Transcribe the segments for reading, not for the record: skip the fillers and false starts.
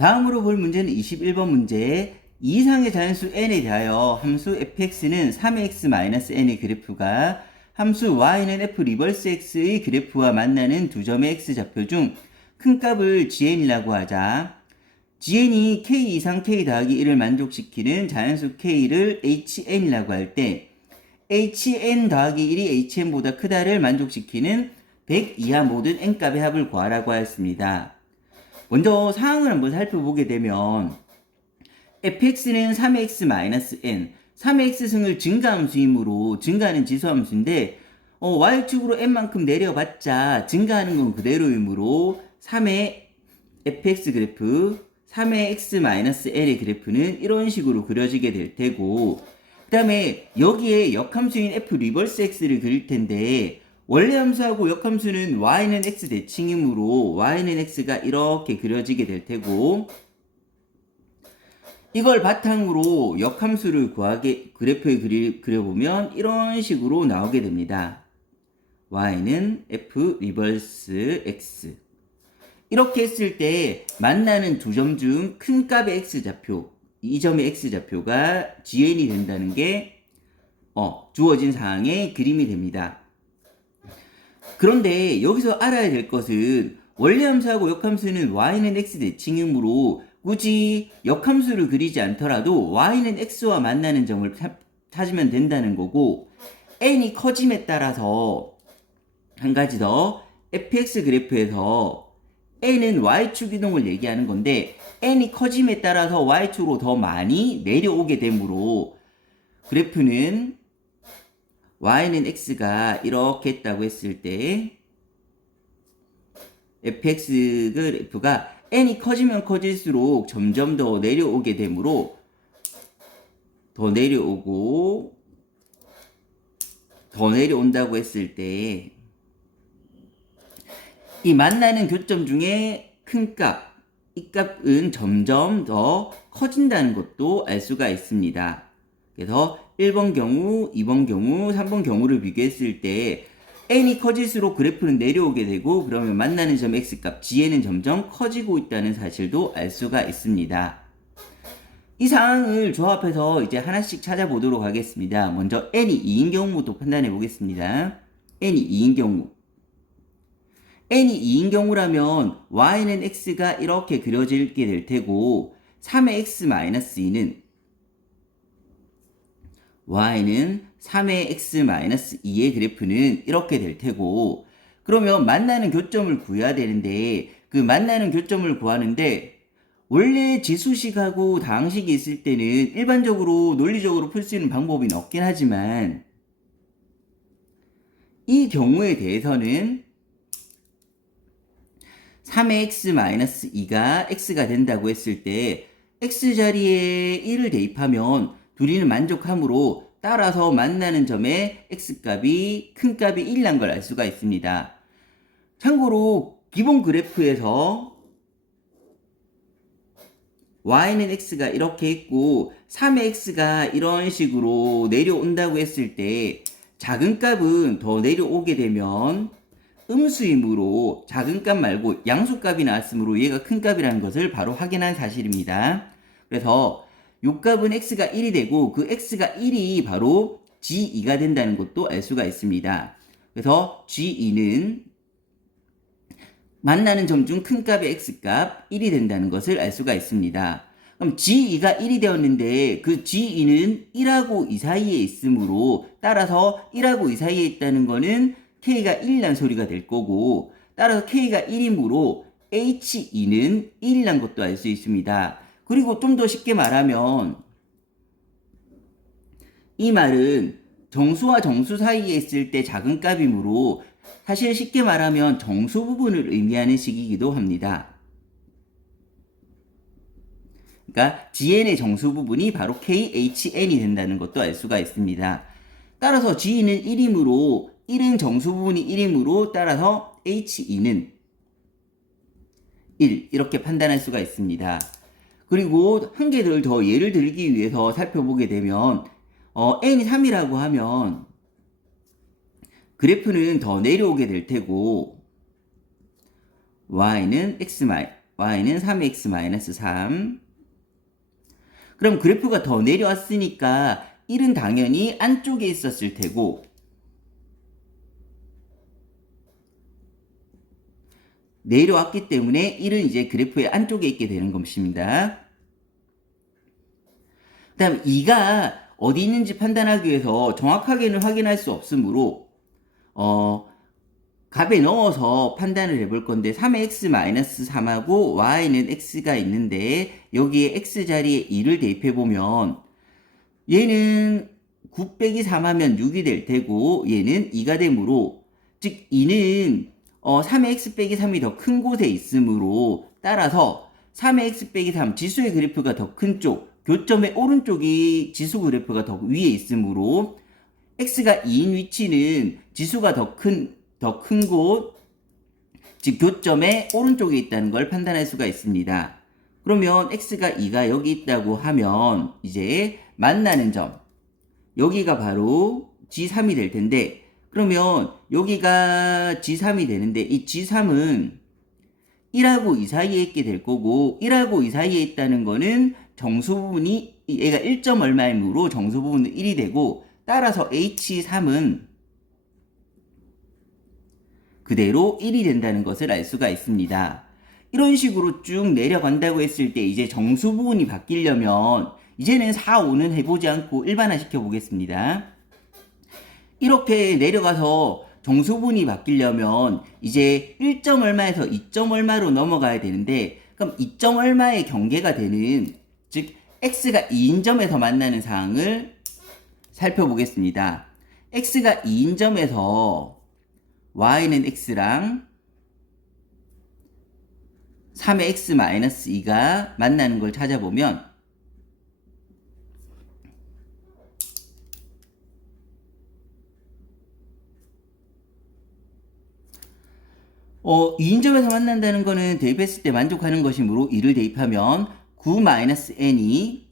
다음으로 볼 문제는 21번 문제. 이상의 자연수 n에 대하여 함수 fx는 3x-n의 그래프가 함수 y는 f 리버스 x의 그래프와 만나는 두 점의 x좌표 중 큰 값을 gn이라고 하자. gn이 k 이상 k 더하기 1을 만족시키는 자연수 k를 hn이라고 할 때 hn 더하기 1이 hn보다 크다를 만족시키는 100 이하 모든 n값의 합을 구하라고 하였습니다. 먼저 상황을 한번 살펴보게 되면 fx는 3x-n, 3x승을 증가함수이므로 증가하는 지수함수인데 y축으로 n만큼 내려봤자 증가하는 건 그대로이므로 3의 fx 그래프, 3의 x-n의 그래프는 이런 식으로 그려지게 될 테고, 그 다음에 여기에 역함수인 f 리버스 x를 그릴 텐데 원래 함수하고 역함수는 y는 x 대칭이므로 y는 x가 이렇게 그려지게 될 테고, 이걸 바탕으로 역함수를 구하게 그래프에 그려보면 이런 식으로 나오게 됩니다. y는 f 리버스 x. 이렇게 했을 때 만나는 두 점 중 큰 값의 x좌표, 이 점의 x좌표가 gn이 된다는 게 주어진 사항의 그림이 됩니다. 그런데 여기서 알아야 될 것은 원래 함수하고 역함수는 y는 x 대칭이므로 굳이 역함수를 그리지 않더라도 y는 x와 만나는 점을 찾으면 된다는 거고, n이 커짐에 따라서 한 가지 더 fx 그래프에서 n은 y축 이동을 얘기하는 건데 n이 커짐에 따라서 y축으로 더 많이 내려오게 되므로 그래프는 y는 x가 이렇게 했다고 했을 때 fx 그래프가 n이 커지면 커질수록 점점 더 내려오게 되므로 더 내려오고 더 내려온다고 했을 때 이 만나는 교점 중에 큰 값, 이 값은 점점 더 커진다는 것도 알 수가 있습니다. 그래서 1번 경우, 2번 경우, 3번 경우를 비교했을 때 n이 커질수록 그래프는 내려오게 되고, 그러면 만나는 점 x값 g는 점점 커지고 있다는 사실도 알 수가 있습니다. 이 상황을 조합해서 이제 하나씩 찾아보도록 하겠습니다. 먼저 n이 2인 경우부터 판단해 보겠습니다. n이 2인 경우. n이 2인 경우라면 y는 x가 이렇게 그려지게 될 테고 3의 x-2는 y는 3의 x-2의 그래프는 이렇게 될 테고, 그러면 만나는 교점을 구해야 되는데 그 만나는 교점을 구하는데 원래 지수식하고 다항식이 있을 때는 일반적으로 논리적으로 풀 수 있는 방법이 없긴 하지만 이 경우에 대해서는 3의 x-2가 x가 된다고 했을 때 x자리에 1을 대입하면 둘이는 만족하므로 따라서 만나는 점의 x값이 큰 값이 1이란 걸 알 수가 있습니다. 참고로 기본 그래프에서 y는 x가 이렇게 있고 3의 x가 이런 식으로 내려온다고 했을 때 작은 값은 더 내려오게 되면 음수이므로 작은 값 말고 양수값이 나왔으므로 얘가 큰 값이라는 것을 바로 확인한 사실입니다. 그래서 요 값은 x가 1이 되고 그 x가 1이 바로 g2가 된다는 것도 알 수가 있습니다. 그래서 g2는 만나는 점 중 큰 값의 x값 1이 된다는 것을 알 수가 있습니다. 그럼 g2가 1이 되었는데 그 g2는 1하고 2 사이에 있으므로 따라서 1하고 2 사이에 있다는 거는 k가 1이란 소리가 될 거고, 따라서 k가 1이므로 h2는 1이란 것도 알 수 있습니다. 그리고 좀 더 쉽게 말하면 이 말은 정수와 정수 사이에 있을 때 작은 값이므로 사실 쉽게 말하면 정수 부분을 의미하는 식이기도 합니다. 그러니까 gn의 정수 부분이 바로 khn이 된다는 것도 알 수가 있습니다. 따라서 g는 1이므로 1은 정수 부분이 1이므로 따라서 h2는 1 이렇게 판단할 수가 있습니다. 그리고 한 개를 더 예를 들기 위해서 살펴보게 되면 n이 3이라고 하면 그래프는 더 내려오게 될 테고 y는 y는 3x-3. 그럼 그래프가 더 내려왔으니까 1은 당연히 안쪽에 있었을 테고 내려왔기 때문에 1은 이제 그래프의 안쪽에 있게 되는 것입니다. 그 다음 2가 어디 있는지 판단하기 위해서 정확하게는 확인할 수 없으므로 값에 넣어서 판단을 해볼 건데 3의 x-3하고 y는 x가 있는데 여기에 x 자리에 2를 대입해보면 얘는 9 빼기 3 하면 6이 될 테고 얘는 2가 되므로 즉 2는 3의 x 빼기 3이 더 큰 곳에 있으므로 따라서 3의 x 빼기 3 지수의 그래프가 더 큰 쪽 교점의 오른쪽이 지수 그래프가 더 위에 있으므로 x가 2인 위치는 지수가 더 큰 곳, 즉 교점의 오른쪽에 있다는 걸 판단할 수가 있습니다. 그러면 x가 2가 여기 있다고 하면 이제 만나는 점 여기가 바로 G3이 될 텐데 그러면 여기가 G3이 되는데 이 G3은 1하고 2 사이에 있게 될 거고 1하고 2 사이에 있다는 거는 정수 부분이 얘가 1점 얼마이므로 정수 부분은 1이 되고 따라서 H3은 그대로 1이 된다는 것을 알 수가 있습니다. 이런 식으로 쭉 내려간다고 했을 때 이제 정수 부분이 바뀌려면 이제는 4, 5는 해보지 않고 일반화 시켜보겠습니다. 이렇게 내려가서 정수 부분이 바뀌려면 이제 1점 얼마에서 2점 얼마로 넘어가야 되는데 그럼 2점 얼마의 경계가 되는 즉 x가 2인 점에서 만나는 상황을 살펴보겠습니다. x가 2인 점에서 y는 x랑 3의 x-2가 만나는 걸 찾아보면 이 인점에서 만난다는 거는 대입했을 때 만족하는 것이므로 2를 대입하면 9-n이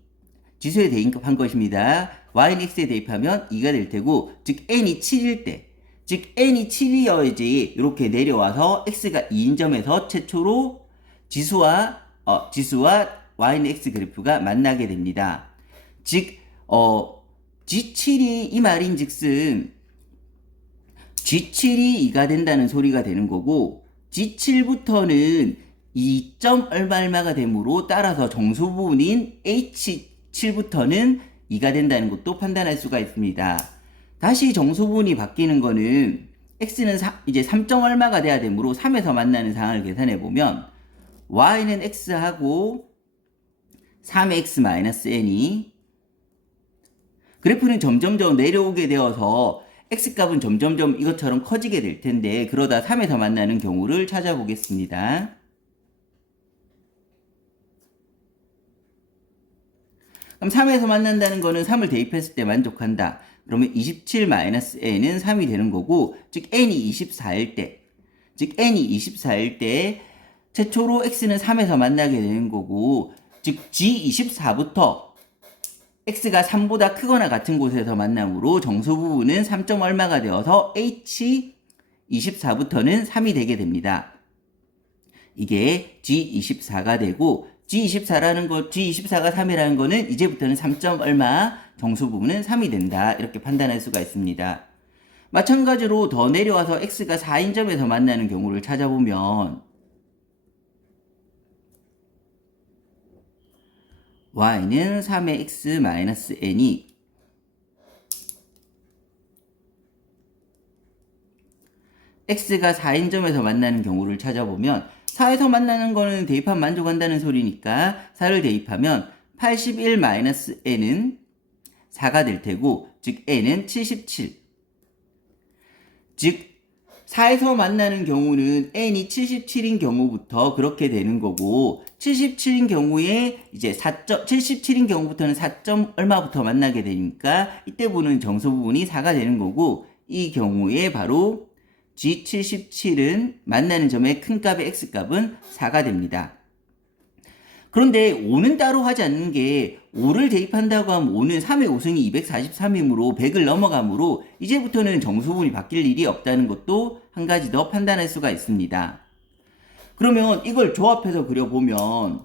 지수에 대입한 것입니다. y는 x에 대입하면 2가 될 테고 즉 n이 7일 때 즉 n이 7이어야지 이렇게 내려와서 x가 2인점에서 최초로 지수와 y는 x 그래프가 만나게 됩니다. 즉 G7이 이 말인즉슨 G7이 2가 된다는 소리가 되는 거고 G7부터는 2점 얼마가 되므로 따라서 정수 부분인 H7부터는 2가 된다는 것도 판단할 수가 있습니다. 다시 정수 부분이 바뀌는 거는 x는 이제 3점 얼마가 돼야 되므로 3에서 만나는 상황을 계산해 보면 y는 x하고 3의 x-n이 그래프는 점점점 내려오게 되어서 x값은 점점점 이것처럼 커지게 될 텐데 그러다 3에서 만나는 경우를 찾아보겠습니다. 그럼 3에서 만난다는 거는 3을 대입했을 때 만족한다. 그러면 27-n은 3이 되는 거고 즉 n이 24일 때 최초로 x는 3에서 만나게 되는 거고 즉 G24부터 x가 3보다 크거나 같은 곳에서 만남으로 정수 부분은 3점 얼마가 되어서 H24부터는 3이 되게 됩니다. 이게 G24가 되고 G24가 3이라는 거는 이제부터는 3점 얼마 정수 부분은 3이 된다. 이렇게 판단할 수가 있습니다. 마찬가지로 더 내려와서 x가 4인점에서 만나는 경우를 찾아보면 y는 3의 x-n이 x가 4인점에서 만나는 경우를 찾아보면 4에서 만나는 거는 대입하면 만족한다는 소리니까 4를 대입하면 81-n은 4가 될 테고 즉 n은 77 즉 4에서 만나는 경우는 n이 77인 경우부터 그렇게 되는 거고 77인 경우에 이제 77인 경우부터는 4점 얼마부터 만나게 되니까 이때 보는 정수 부분이 4가 되는 거고 이 경우에 바로 G77은 만나는 점의 큰 값의 x값은 4가 됩니다. 그런데 5는 따로 하지 않는 게 5를 대입한다고 하면 5는 3의 5승이 243이므로 100을 넘어가므로 이제부터는 정수 부분이 바뀔 일이 없다는 것도 한 가지 더 판단할 수가 있습니다. 그러면 이걸 조합해서 그려보면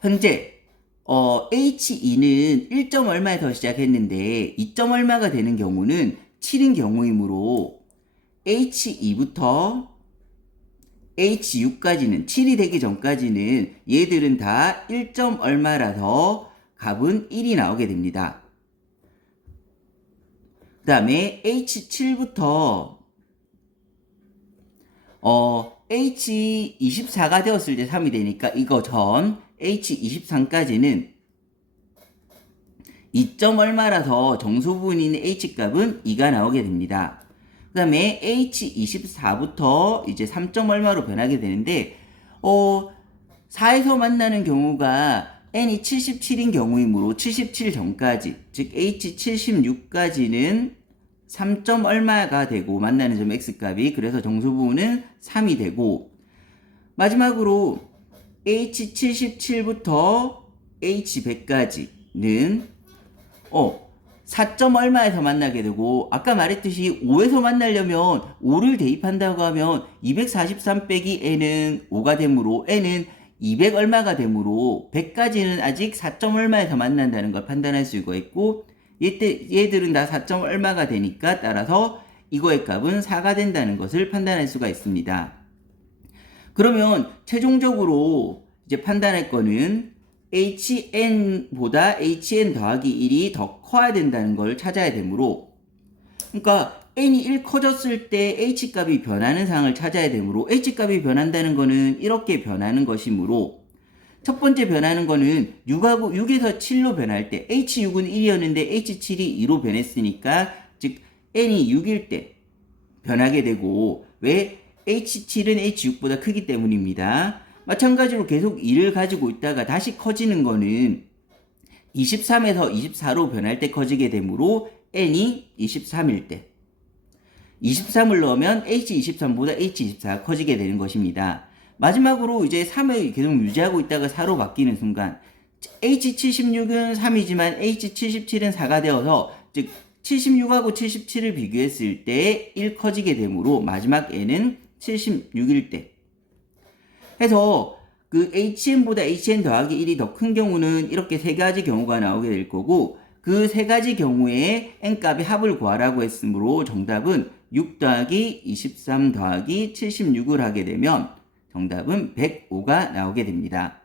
현재 H2는 1점 얼마에서 시작했는데 2점 얼마가 되는 경우는 7인 경우이므로 H2부터 H6까지는 7이 되기 전까지는 얘들은 다 1점 얼마라서 값은 1이 나오게 됩니다. 그 다음에 H7부터 H24가 되었을 때 3이 되니까 이거 전 H23까지는 2점 얼마라서 정수분인 H값은 2가 나오게 됩니다. 그 다음에 H24부터 이제 3점 얼마로 변하게 되는데 4에서 만나는 경우가 n이 77인 경우이므로 77 전까지 즉 H76까지는 3점 얼마가 되고 만나는 점 x값이 그래서 정수분은 3이 되고 마지막으로 H77부터 H100까지는 4점 얼마에서 만나게 되고 아까 말했듯이 5에서 만나려면 5를 대입한다고 하면 243 빼기 n은 5가 되므로 n은 200 얼마가 되므로 100까지는 아직 4점 얼마에서 만난다는 걸 판단할 수가 있고 얘들은 다 4점 얼마가 되니까 따라서 이거의 값은 4가 된다는 것을 판단할 수가 있습니다. 그러면 최종적으로 이제 판단할 거는 HN보다 HN 더하기 1이 더 커야 된다는 걸 찾아야 되므로 그러니까 n이 1 커졌을 때 h값이 변하는 상황을 찾아야 되므로 h값이 변한다는 거는 이렇게 변하는 것이므로 첫 번째 변하는 거는 6에서 7로 변할 때 h6은 1이었는데 h7이 2로 변했으니까 즉 n이 6일 때 변하게 되고 왜 h7은 h6보다 크기 때문입니다. 마찬가지로 계속 2를 가지고 있다가 다시 커지는 거는 23에서 24로 변할 때 커지게 되므로 n이 23일 때 23을 넣으면 h23보다 h24가 커지게 되는 것입니다. 마지막으로 이제 3을 계속 유지하고 있다가 4로 바뀌는 순간 h76은 3이지만 h77은 4가 되어서 즉 76하고 77을 비교했을 때 1 커지게 되므로 마지막 n은 76일 때 해서 그 HN보다 HN 더하기 1이 더 큰 경우는 이렇게 세 가지 경우가 나오게 될 거고 그 세 가지 경우에 n값의 합을 구하라고 했으므로 정답은 6 더하기 23 더하기 76을 하게 되면 정답은 105가 나오게 됩니다.